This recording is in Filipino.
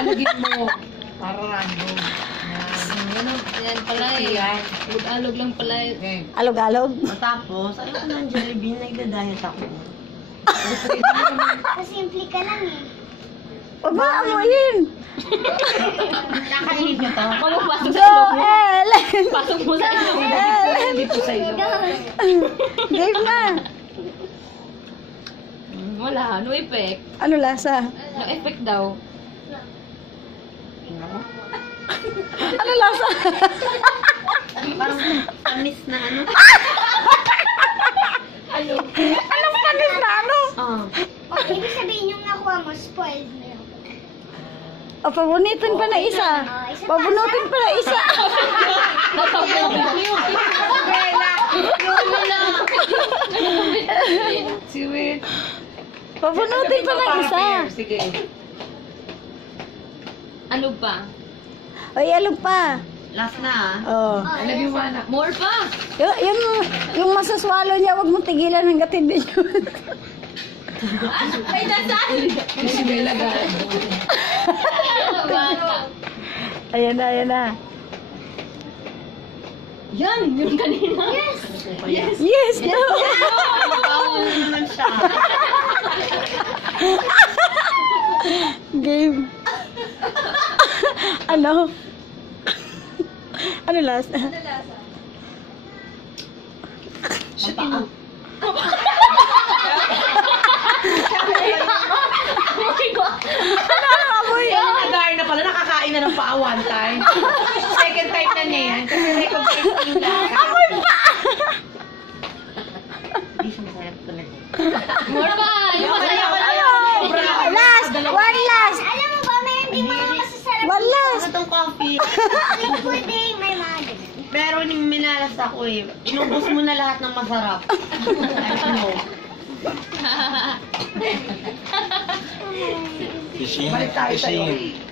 Alagin mo. Para random. Yan pala eh. Alog-alog lang pala eh. Okay. Alog-alog. Tapos, ayoko ng Jollibee, nagda-diet ako. Simple ka lang eh. Huwag mo amuin. Kakainin nyo to? Pumapasok sa ilong mo. Joel! Pasok mo sa ilong mo. Hindi po sa ilo. Game na. Wala, no effect. Ano lasa? No effect daw. Ano lasa? Parang panis na ano. Anong panis na ano? Oh. Okay, ibig sabihin yung nakuha mo, spoiled milk. O, pabunutin pa na isa. Pabunutin pa na isa. Siwit. Pabunutin pa na isa. Sige. Ano pa? Ay, alog pa. Last na ah. Oh. Alagin mo anak. More pa! Yung masaswalo niya, wag mong tigilan hanggat hindi yun. Ay, nasaan? Si Bella gano'n. Ayan na, ayan na. Yan! Yung kanina. Yes! Yes, no. Bawal naman siya. Game. Ano? Ano lasa? Ano amoy? Nag-aar na pala, nakakain na ng paa one time. Second time na niya yan. Kasi recognize lang. Amoy pa! Hindi siya masarap talaga. More pa! Yung masaya ko lang. Ano? Last! One last! Alam mo ba, may hindi mga masasarap One last! Ano tong coffee? yung pudding, may mga Pero minalas ako eh. Inubos mo na lahat ng masarap. Ano? Fishing. Balik tayo sa'yo. Fishing.